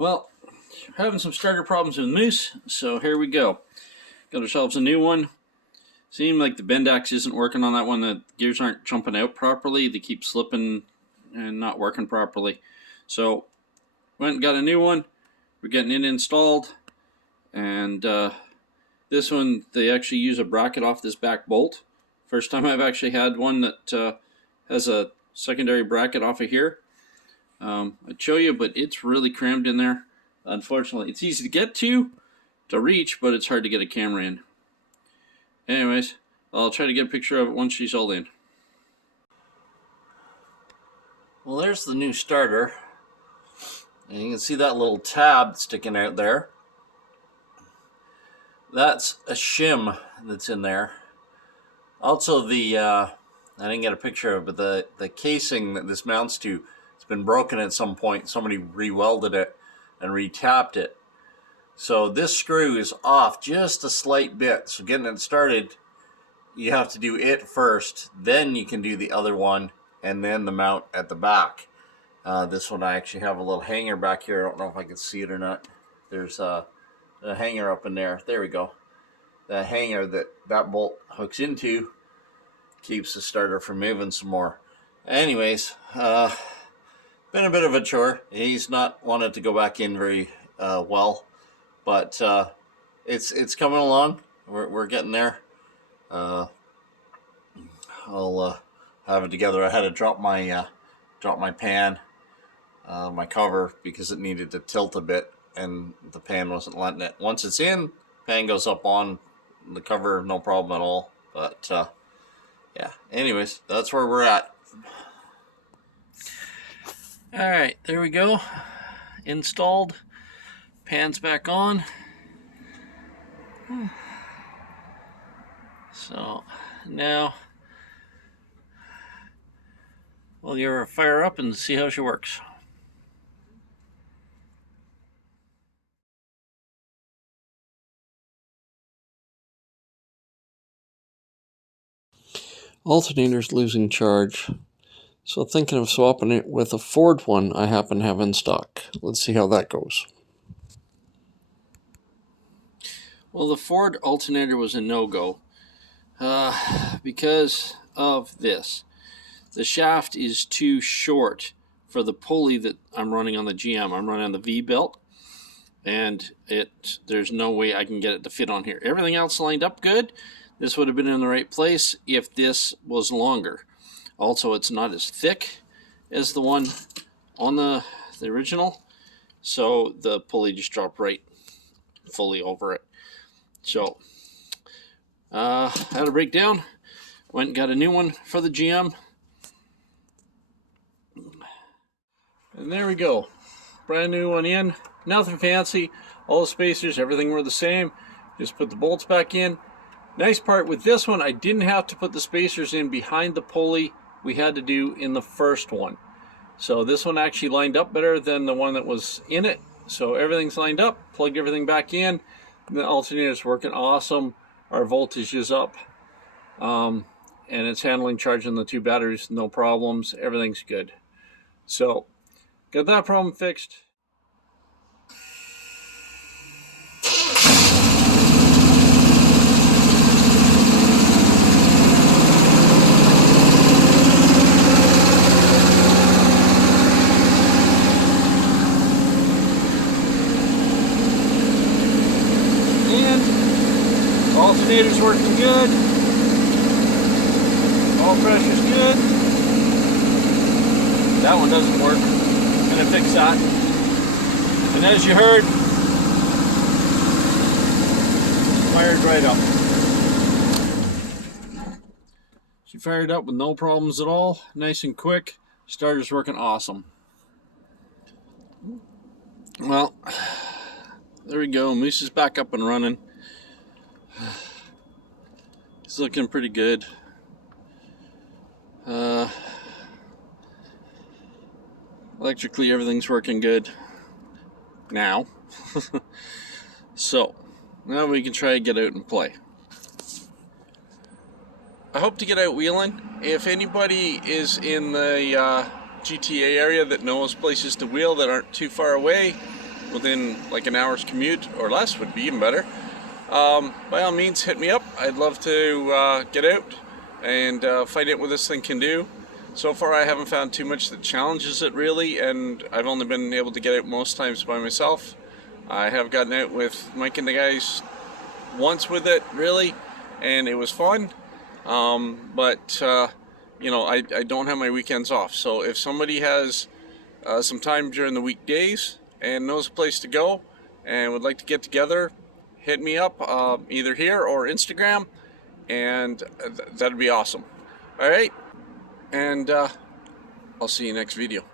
Well, having some starter problems with Moose, so here we go. Got ourselves a new one. Seems like the Bendix isn't working on that one. The gears aren't jumping out properly. They keep slipping and not working properly. So went and got a new one. We're getting it installed. And this one, they actually use a bracket off this back bolt. First time I've actually had one that has a secondary bracket off of here. I'd show you, but it's really crammed in there. Unfortunately, it's easy to get to reach, but it's hard to get a camera in. Anyways, I'll try to get a picture of it once she's all in. Well, there's the new starter. And you can see that little tab sticking out there. That's a shim that's in there. Also, I didn't get a picture of it, but the casing that this mounts to, it's been broken at some point. Somebody re-welded it and re-tapped it. So this screw is off just a slight bit. So getting it started, you have to do it first, then you can do the other one, and then the mount at the back. This one I actually have a little hanger back here. I don't know if I can see it or not. There's a hanger up in there. There we go. The hanger that bolt hooks into keeps the starter from moving some more. Anyways, been a bit of a chore. He's not wanted to go back in very well, but it's coming along. We're getting there. I'll have it together. I had to drop my pan, my cover, because it needed to tilt a bit, and the pan wasn't letting it. Once it's in, pan goes up on the cover, no problem at all. But yeah, anyways, that's where we're at. Alright, there we go. Installed. Pan's back on. So now we'll give her a fire up and see how she works. Alternator's losing charge, so thinking of swapping it with a Ford one I happen to have in stock. Let's see how that goes. Well, the Ford alternator was a no-go because of this. The shaft is too short for the pulley that I'm running on the GM. I'm running on the V-belt, and there's no way I can get it to fit on here. Everything else lined up good. This would have been in the right place if this was longer. Also, it's not as thick as the one on the original, so the pulley just dropped right fully over it. So, had a breakdown. Went and got a new one for the GM. And there we go. Brand new one in. Nothing fancy. All the spacers, everything were the same. Just put the bolts back in. Nice part with this one, I didn't have to put the spacers in behind the pulley we had to do in the first one. So this one actually lined up better than the one that was in it. So everything's lined up, plugged everything back in. The alternator's working awesome. Our voltage is up. And it's handling charging the two batteries, no problems. Everything's good. So, got that problem fixed. Alternator's working good. All pressure's good. That one doesn't work. I'm gonna fix that. And as you heard, fired right up. She fired up with no problems at all. Nice and quick. Starter's working awesome. Well, there we go. Moose is back up and running. It's looking pretty good. Electrically, everything's working good now. So, now we can try to get out and play. I hope to get out wheeling. If anybody is in the GTA area that knows places to wheel that aren't too far away, within like an hour's commute or less would be even better, by all means hit me up. I'd love to get out and find out what this thing can do. So far I haven't found too much that challenges it really, and I've only been able to get out most times by myself. I have gotten out with Mike and the guys once with it really, and it was fun. But you know, I don't have my weekends off, so if somebody has some time during the weekdays and knows a place to go and would like to get together, hit me up either here or Instagram, and that'd be awesome. All right, and I'll see you next video.